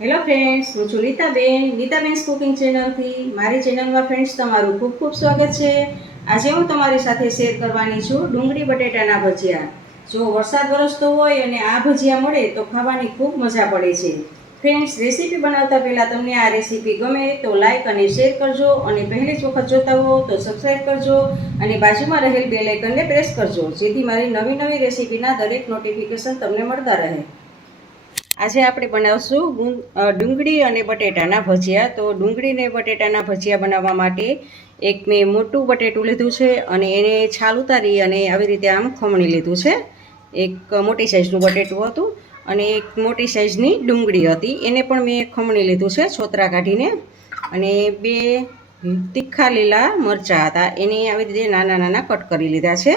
Hello friends, હું છું Nitaben cooking ચેનલથી. મારી ચેનલમાં ફ્રેન્ડ્સ તમારું ખૂબ ખૂબ સ્વાગત છે. આજે હું તમારી સાથે શેર કરવાની છું ડુંગળી બટેટાના ભજીયા. જો વરસાદ વરસતો હોય અને આ ભજીયા મળે તો ખાવાની ખૂબ મજા પડે છે. ફ્રેન્ડ્સ, રેસીપી બનાવતા પહેલાં તમને આ રેસીપી ગમે તો લાઇક અને શેર કરજો, અને પહેલી જ વખત જોતા હો તો સબસ્ક્રાઈબ કરજો, અને બાજુમાં રહેલ બેલ આઇકનને પ્રેસ કરજો, જેથી મારી નવી નવી રેસીપીના દરેક નોટિફિકેશન તમને મળતા રહે. આજે આપણે બનાવશું ડુંગળી અને બટેટાના ભજીયા. તો ડુંગળી અને બટેટાના ભજીયા બનાવવા માટે એક મેં મોટું બટેટું લીધું છે, અને એને છાલ ઉતારી અને આવી રીતે આમ ખમણી લીધું છે. એક મોટી સાઇઝનું બટેટું હતું, અને એક મોટી સાઇઝની ડુંગળી હતી, એને પણ મેં ખમણી લીધું છે છોતરા કાઢીને. અને 2 તીખા લીલા મરચાં હતા, એને આવી રીતે નાના નાના કટ કરી લીધા છે.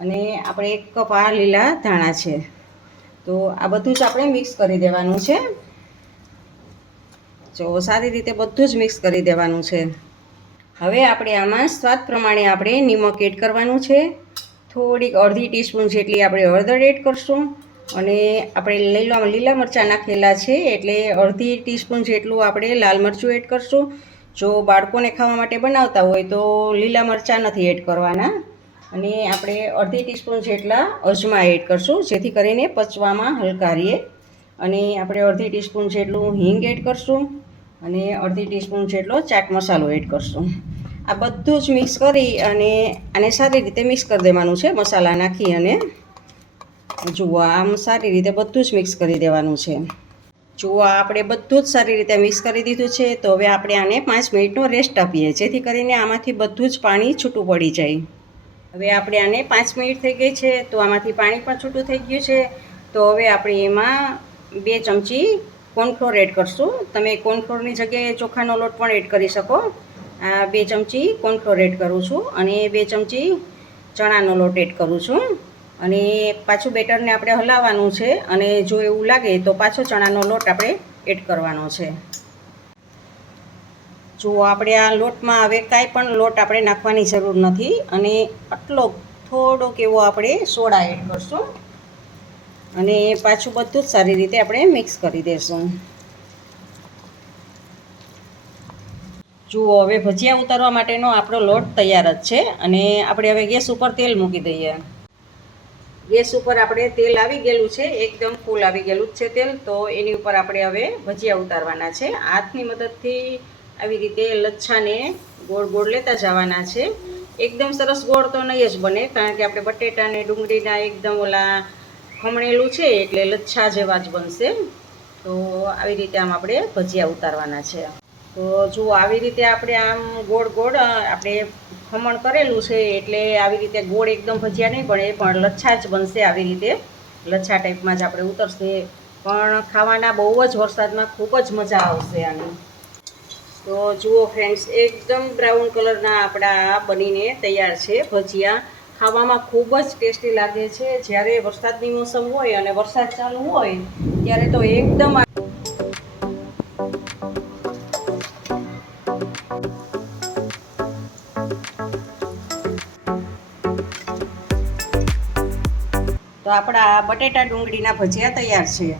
અને આપણે 1 કપ આ લીલા ધાણા છે. તો આ બધું જ આપણે મિક્સ કરી દેવાનું છે. જો સારી રીતે બધું જ મિક્સ કરી દેવાનું છે. હવે આપણે આમાં સ્વાદ પ્રમાણે આપણે નિમક એડ કરવાનું છે. થોડીક અડધી ટીસ્પૂન જેટલી આપણે હળદર એડ કરશું, અને આપણે લીલા મરચાં નાખેલા છે એટલે અડધી ટીસ્પૂન જેટલું આપણે લાલ મરચું એડ કરશું. જો બાળકોને ખાવા માટે બનાવતા હોય તો લીલા મરચાં નથી એડ કરવાના. અને આપણે અડધી ટીસ્પૂન જેટલા અજમા એડ કરશું, જેથી કરીને પચવામાં હલકા રહે. અને આપણે અડધી ટીસ્પૂન જેટલું હિંગ એડ કરશું, અને અડધી ટીસ્પૂન જેટલો ચાટ મસાલો એડ કરશું. આ બધું જ મિક્સ કરી અને આને સારી રીતે મિક્સ કરી દેવાનું છે. મસાલા નાખી અને જુઓ આમ સારી રીતે બધું જ મિક્સ કરી દેવાનું છે. જુઓ આપણે બધું જ સારી રીતે મિક્સ કરી દીધું છે. તો હવે આપણે આને 5 મિનિટનો રેસ્ટ આપીએ, જેથી કરીને આમાંથી બધું જ પાણી છૂટું પડી જાય. હવે આપણે આને 5 મિનિટ થઈ ગઈ છે, તો આમાંથી પાણી પણ છૂટું થઈ ગયું છે. તો હવે આપણે એમાં 2 ચમચી કોર્નફ્લોર એડ કરશું. તમે કોર્નફ્લોરની જગ્યાએ ચોખાનો લોટ પણ એડ કરી શકો. આ 2 ચમચી કોર્નફ્લોર એડ કરું છું, અને 2 ચમચી ચણાનો લોટ એડ કરું છું. અને પાછું બેટરને આપણે હલાવવાનું છે, અને જો એવું લાગે તો પાછો ચણાનો લોટ આપણે એડ કરવાનો છે. જો આપણે આ લોટમાં હવે કાંઈ પણ લોટ આપણે નાખવાની જરૂર નથી, અને આટલો થોડોક એવો આપણે સોડા એડ કરશું, અને પાછું બધું જ સારી રીતે આપણે મિક્સ કરી દઈશું. જુઓ હવે ભજીયા ઉતારવા માટેનો આપણો લોટ તૈયાર જ છે. અને આપણે હવે ગેસ ઉપર તેલ મૂકી દઈએ. ગેસ ઉપર આપણે તેલ આવી ગયેલું છે, એકદમ ફૂલ આવી ગયેલું જ છે તેલ. તો એની ઉપર આપણે હવે ભજીયા ઉતારવાના છે. હાથની મદદથી આવી રીતે લચ્છાને ગોળ ગોળ લેતા જવાના છે. એકદમ સરસ ગોળ તો નહીં જ બને, કારણ કે આપણે બટેટા અને ડુંગળીના એકદમ ઓલા ખમણેલું છે, એટલે લચ્છા જેવા જ બનશે. તો આવી રીતે આમ આપણે ભજીયા ઉતારવાના છે. તો જો આવી રીતે આપણે આમ ગોળ ગોળ આપણે ખમણ કરેલું છે, એટલે આવી રીતે ગોળ એકદમ ભજીયા નહીં બને, પણ લચ્છા જ બનશે. આવી રીતે લચ્છા ટાઈપમાં જ આપણે ઉતરશે, પણ ખાવાના બહુ જ વરસાદમાં ખૂબ જ મજા આવશે આની. તો જુઓ ફ્રેન્ડ્સ, એકદમ બ્રાઉન કલરના આપણા બનીને તૈયાર છે ભજીયા. ખાવામાં ખૂબ જ ટેસ્ટી લાગે છે. જ્યારે વરસાદની મોસમ હોય અને વરસાદ ચાલુ હોય ત્યારે તો એકદમ તો આપણા બટેટા ડુંગળીના ભજીયા તૈયાર છે.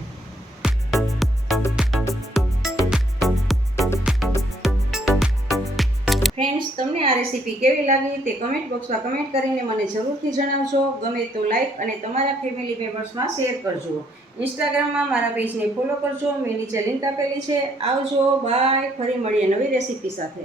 ફ્રેન્ડ્સ, તમને આ રેસીપી કેવી લાગી તે કમેન્ટ બોક્સમાં કમેન્ટ કરીને મને જરૂરથી જણાવજો. ગમે તો લાઈક અને તમારા ફેમિલી મેમ્બર્સમાં શેર કરજો. ઇન્સ્ટાગ્રામમાં મારા પેજને ફોલો કરજો, મેં નીચે લિંક આપેલી છે. આવજો, બાય. ફરી મળીએ નવી રેસીપી સાથે.